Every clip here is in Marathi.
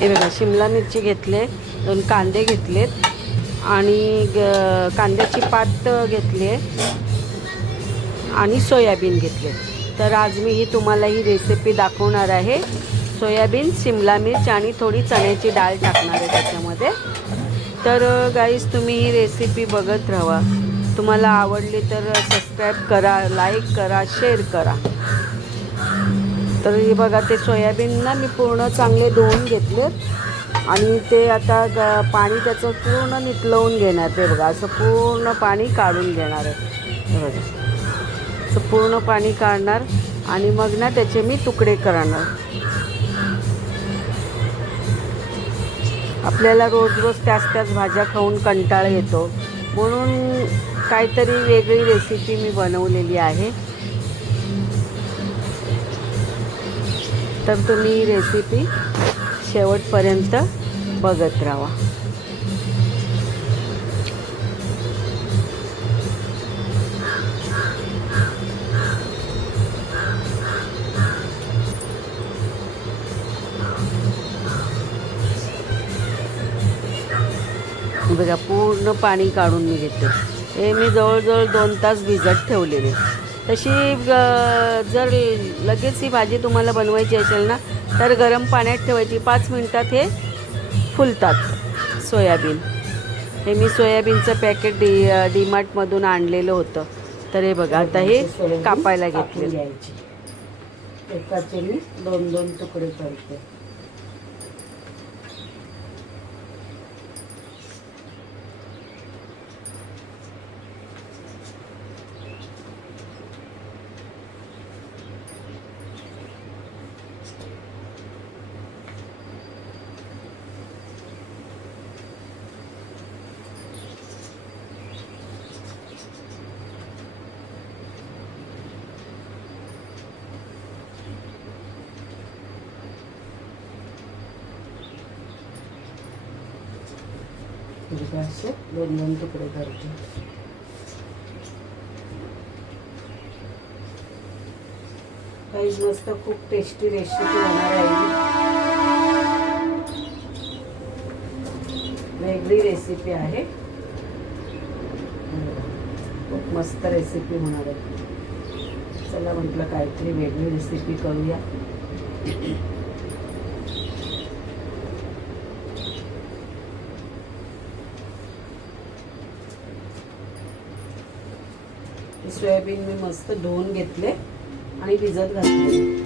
हे बघा शिमला मिरची घेतले दोन कांदे घेतलेत आणि ग कांद्याची पात घेतली आहे आणि सोयाबीन घेतले. तर आज मी ही तुम्हाला ही रेसिपी दाखवणार आहे. सोयाबीन शिमला मिर्च आणि थोडी चण्याची डाळ टाकणार आहे त्याच्यामध्ये. तर गाईस तुम्ही ही रेसिपी बघत राहा. तुम्हाला आवडली तर सबस्क्राईब करा लाईक करा शेअर करा. तर हे बघा ते सोयाबीन ना मी पूर्ण चांगले धुवून घेतलेत आणि ते आता पाणी त्याचं पूर्ण नितलवून घेणार ते बघा. असं पूर्ण पाणी काढून घेणार आहे. बघा. असं पूर्ण पाणी काढणार. आणि मग ना त्याचे मी तुकडे करणार. आपल्याला रोज रोज त्याच त्याच भाज्या खाऊन कंटाळा येतो. म्हणून काहीतरी वेगळी रेसिपी मी बनवलेली आहे. तर तुम्ही ही रेसिपी शेवटपर्यंत बघत राहा. बघा पूर्ण पाणी काढून मी घेते. हे मी जवळजवळ दोन तास भिजत ठेवलेले. तशी ग- जर लगेच ही भाजी तुम्हाला बनवायची असेल ना तर गरम पाण्यात ठेवायची. पाच मिनटात हे फुलतात सोयाबीन. हे मी सोयाबीनचं पॅकेट डी डीमार्टमधून आणलेलं होतं. तर हे बघा आता हे कापायला घेतले दोन दोन तुकडे करते म्हणजे असे दोन दोन तुकडे करते. काहीच मस्त खूप टेस्टी रेसिपी होणार आहे. वेगळी रेसिपी आहे. खूप मस्त रेसिपी होणार आहे. चला म्हटलं काहीतरी वेगळी रेसिपी करूया. सोयाबीन मी मस्त धुवून घेतले आणि भिजत घातले.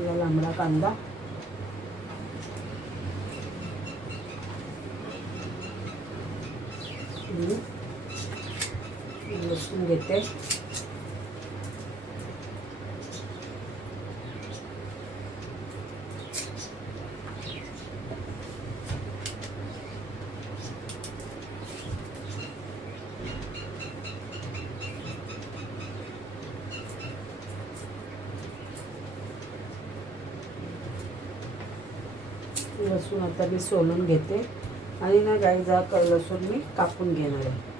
ഇതാ നമ്മുടെ കണ്ട लसूण आता मी सोलून घेते. आणि ना गाई जा क- लसूण मी कापून घेणार आहे.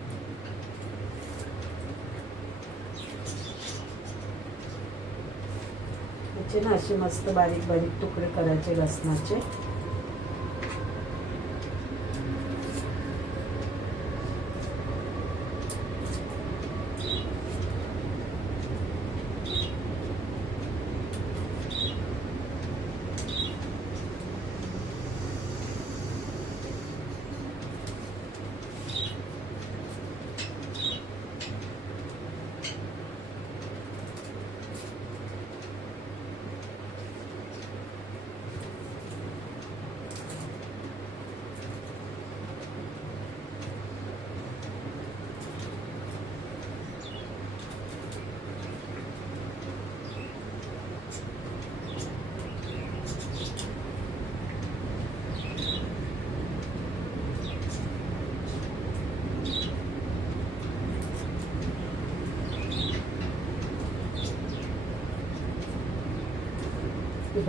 त्याचे ना असे मस्त बारीक बारीक तुकडे करायचे लसणाचे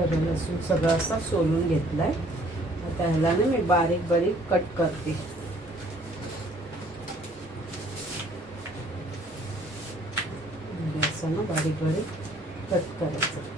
सगळं लसूण सगळं असा सोलून घेतलाय. आता ह्याला ना मी बारीक बारीक कट करते. म्हणजे असं ना बारीक बारीक कट करायचं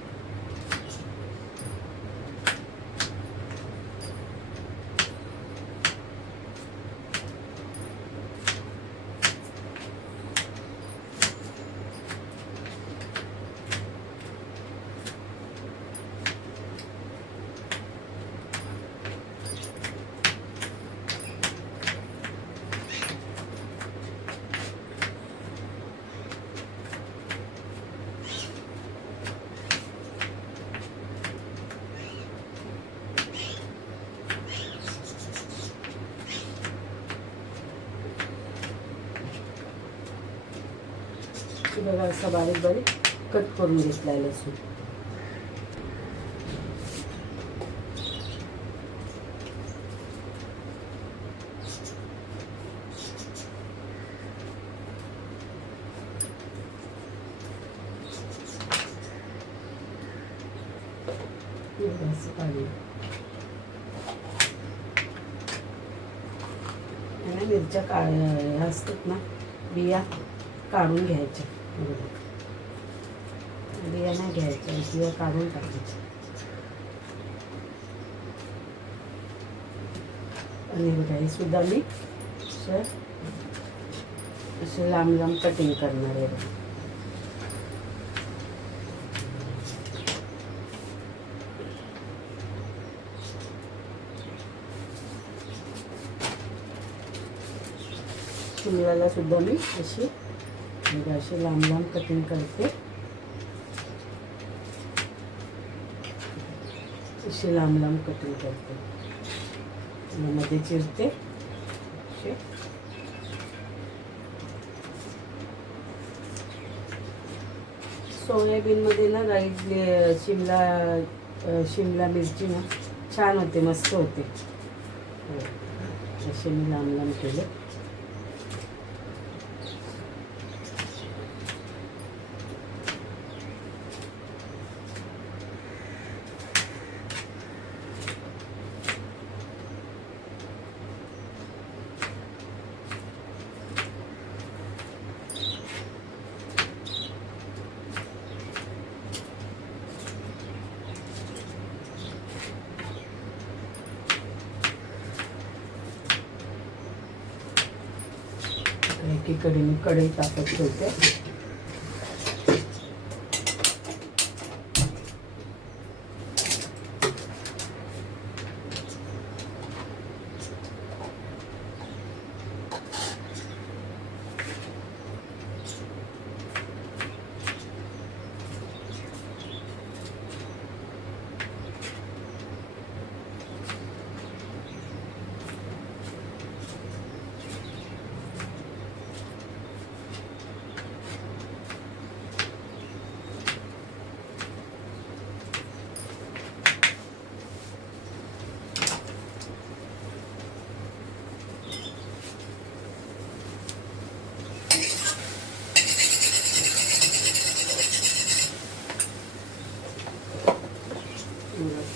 हे बघा असं बारीक बारीक कट करून घेतलाय लसूण. मिरच्या का असतात ना बिया काढून घ्यायच्या. बिया नाही घ्यायच्या बिया काढून टाकायच्या आणि हे बघा हे सुद्धा मी असं असे लांब लांब कटिंग करणार आहे बघा. शिमल्याला सुद्धा मी अशी म्हणजे अशी लांब लांब कटिंग करते. अशी लांब लांब कटिंग करते. मध्ये चिरते. असे सोयाबीनमध्ये ना राईस शिमला शिमला मिरची ना छान होते मस्त होते. हो, असे मी लांब लांब केले. एकीकडे मी कढई तापत ठेवते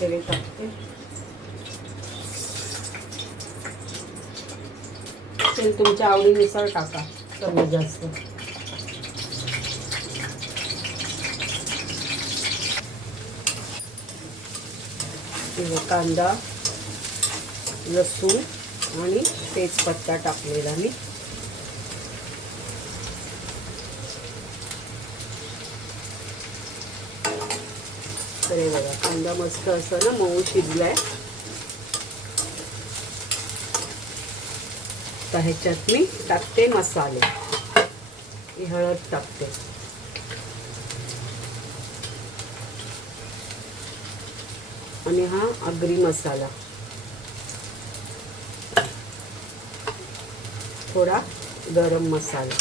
तेल टाकते तेल तुमच्या आवडीनुसार टाका. कमी जास्त. कांदा लसूण आणि तेजपत्ता टाकलेला मी. तर हे बघा कांदा मस्त असं ना मऊ शिजलाय. आता ह्याच्यात मी टाकते मसाले. हळद टाकते. आणि हा आगरी मसाला. थोडा गरम मसाला.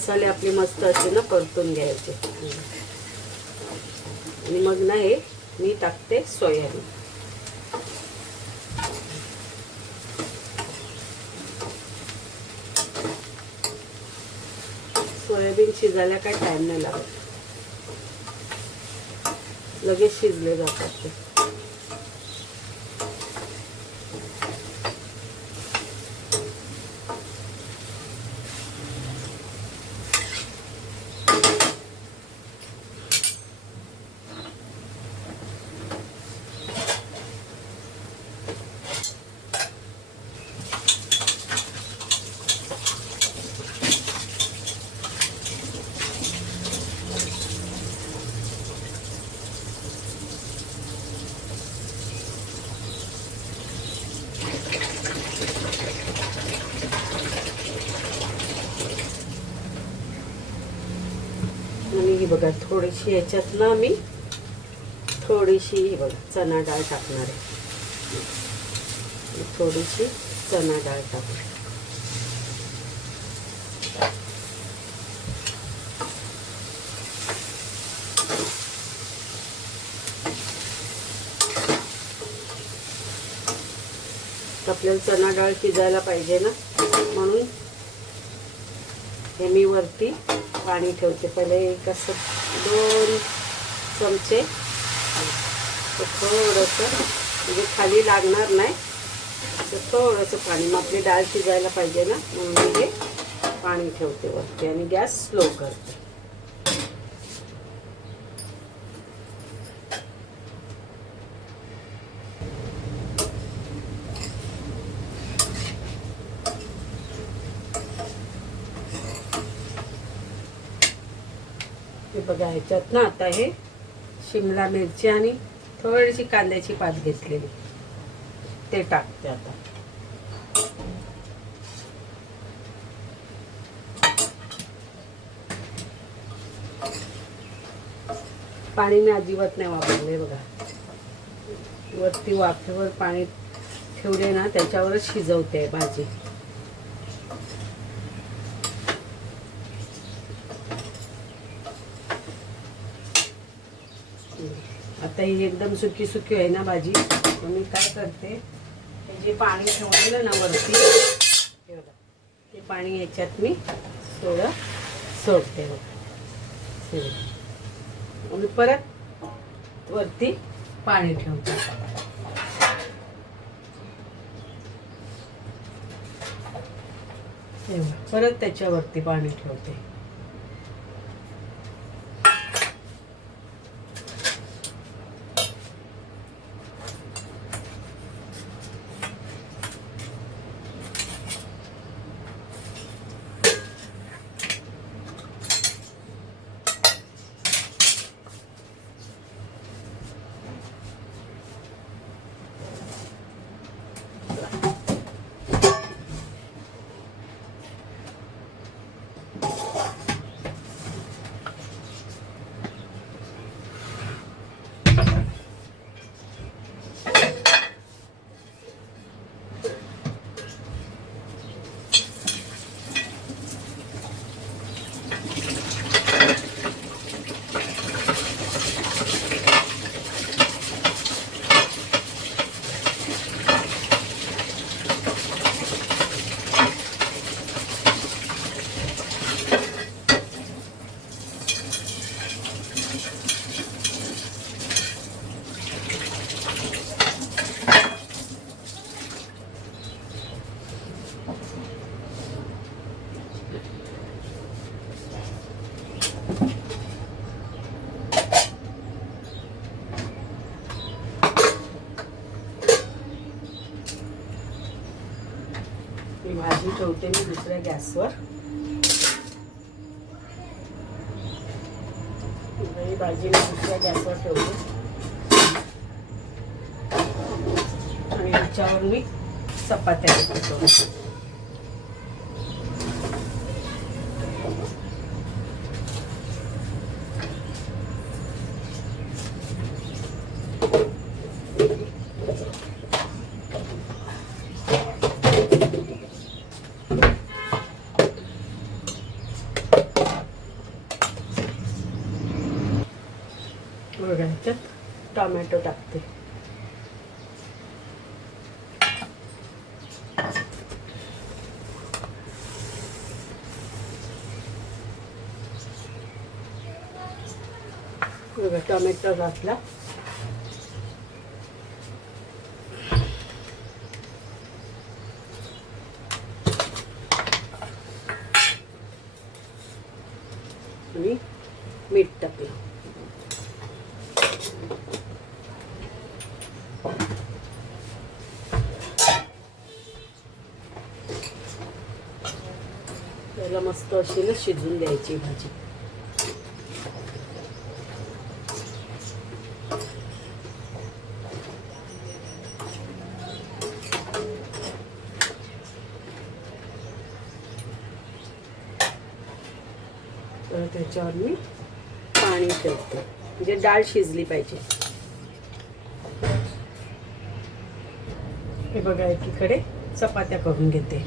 मसाले आपले मस्त असे ना परतून घ्यायचे. आणि मग ना हे मी टाकते सोयाबीन. सोयाबीन शिजायला काय टाइम नाही लागत. लगेच शिजले जातात ते आणि ही बघा थोडीशी याच्यात ना मी थोडीशी बघा चणा डाळ टाकणार आहे. थोडीशी चणा डाळ टाकणार आपल्याला चणा डाळ शिजायला पाहिजे ना? म्हणून हे मी वरती पाणी ठेवते. पहिले एक असं दोन चमचे तर थोडंसं म्हणजे खाली लागणार नाही. तर थोडंसं पाणी. मग आपली डाळ शिजायला पाहिजे ना म्हणून मी हे पाणी ठेवते वरती आणि गॅस स्लो करते हे बघा ह्याच्यात ना आता हे शिमला मिरची आणि थोडीशी कांद्याची पात घेतलेली. ते टाकते आता. पाणी मी अजिबात नाही वापरले बघा. वरती वाफेवर पाणी ठेवले ना त्याच्यावरच शिजवते भाजी. आता ही एकदम सुकी सुकी आहे ना भाजी. मग मी काय करते जे पाणी ठेवलेलं ना वरती ते पाणी ह्याच्यात मी थोडं सोडते बघा. मग मी परत वरती पाणी ठेवते. परत त्याच्यावरती पाणी ठेवते. गॅसवर ही भाजी मी दुसऱ्या गॅसवर ठेवते आणि याच्यावर मी चपात्या ठेवतो बघा ह्याच्यात टोमॅटो टाकते बघा टोमॅटो घातला आणि मीठ टाकलं त्याला मस्त अशी ना शिजून द्यायची भाजी याच्यावर त्याच्यावर मी पाणी ठेवते म्हणजे डाळ शिजली पाहिजे. हे बघा एकीकडे चपात्या करून घेते.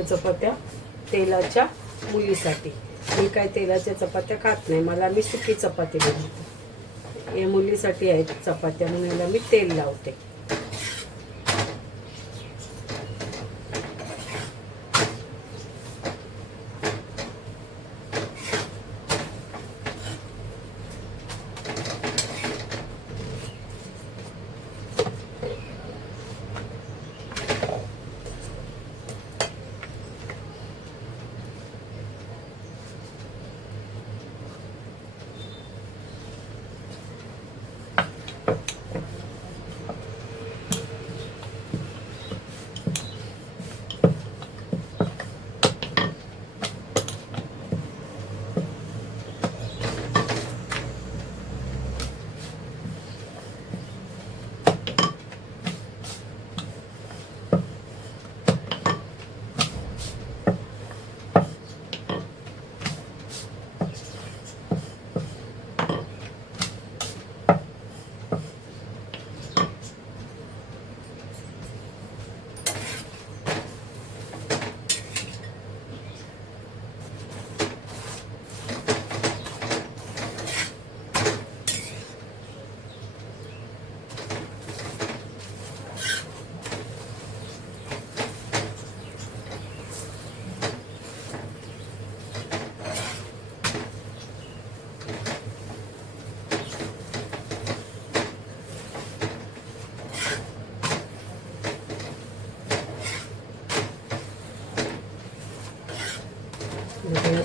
आपल्या चपात्या तेलाच्या मुलीसाठी. मी काय तेलाच्या चपात्या खात नाही. मला मी सुकी चपाती बनवते. हे मुलीसाठी आहेत चपात्या म्हणून मी तेल लावते.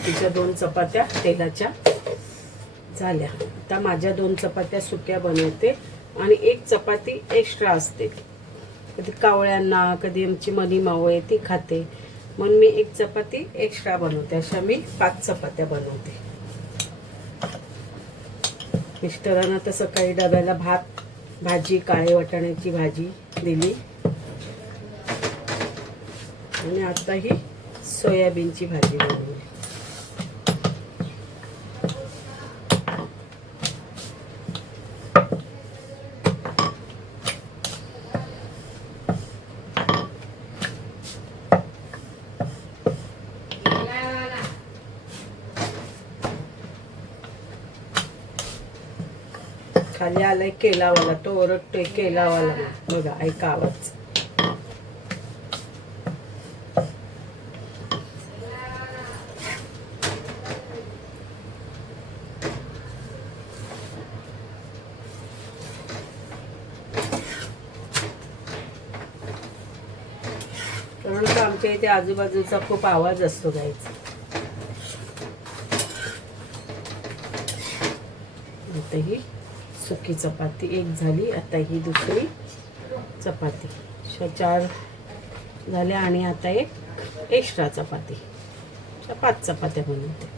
तिच्या दोन चपात्या तेलाच्या झाल्या. आता माझ्या दोन चपात्या सुक्या बनवते आणि एक चपाती एक्स्ट्रा असते. कधी कावळ्यांना कधी आमची मनी मावळ आहे ती खाते. म्हणून मी एक चपाती एक्स्ट्रा बनवते. अशा मी पाच चपात्या बनवते. मिस्टरांना तर सकाळी डब्याला भात भाजी काळे वाटाण्याची भाजी दिली. आणि आता ही सोयाबीनची भाजी बनवली खाली आलाय केलावाला तो ओरडतोय केलावाला. बघा ऐका आवाज. म्हणून आमच्या इथे आजूबाजूचा खूप आवाज असतो गायचा ही सुकी चपाती एक झाली आता ही दुसरी चपाती. अशा चार झाल्या आणि आता एक एक्स्ट्रा चपाती. अशा पाच चपात्या बनवते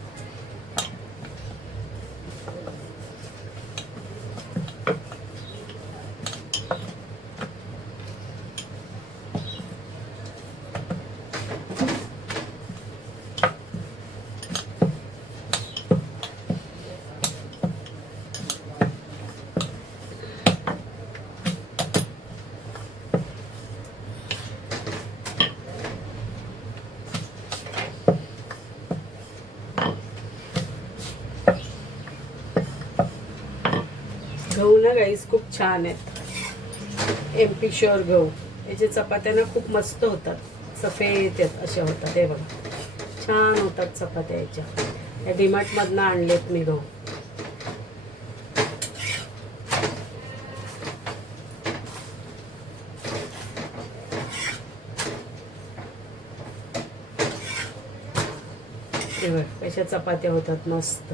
गहू ना गाईस खूप छान आहेत. एम पी शुअर गहू. याचे चपात्या ना खूप मस्त होतात. सफेद आहेत अशा होतात. हे बघा. छान होतात चपात्या याच्या. या डिमार्टमधनं आणलेत मी गहू. कशा चपात्या होतात. मस्त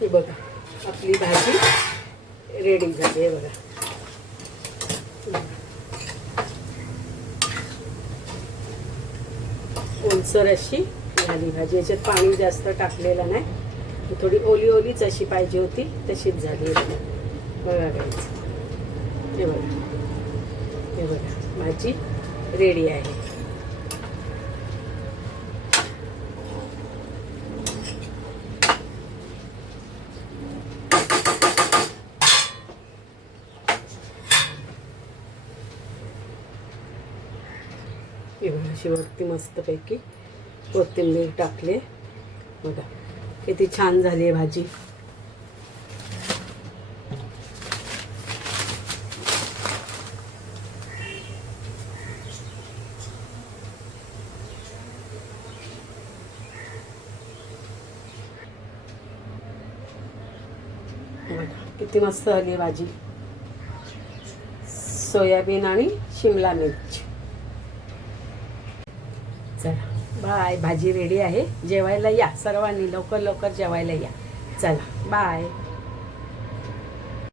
ही बघा आपली भाजी? रेडी झाली आहे बघा. ओलसर अशी झाली भाजी. याच्यात पाणी जास्त टाकलेलं नाही. थोडी ओली ओलीच अशी पाहिजे होती तशीच झाली आहे. बघा गाईच हे बघा. हे बघा. भाजी रेडी आहे हे बघा अशी वरती मस्तपैकी कोथिंबीर टाकले. बघा किती छान झाली आहे भाजी. बघा किती मस्त झाली आहे भाजी. सोयाबीन आणि शिमला मिरची. चला बाय भाजी रेडी आहे. जेवायला या सर्वांनी लवकर लवकर जेवायला या. चला बाय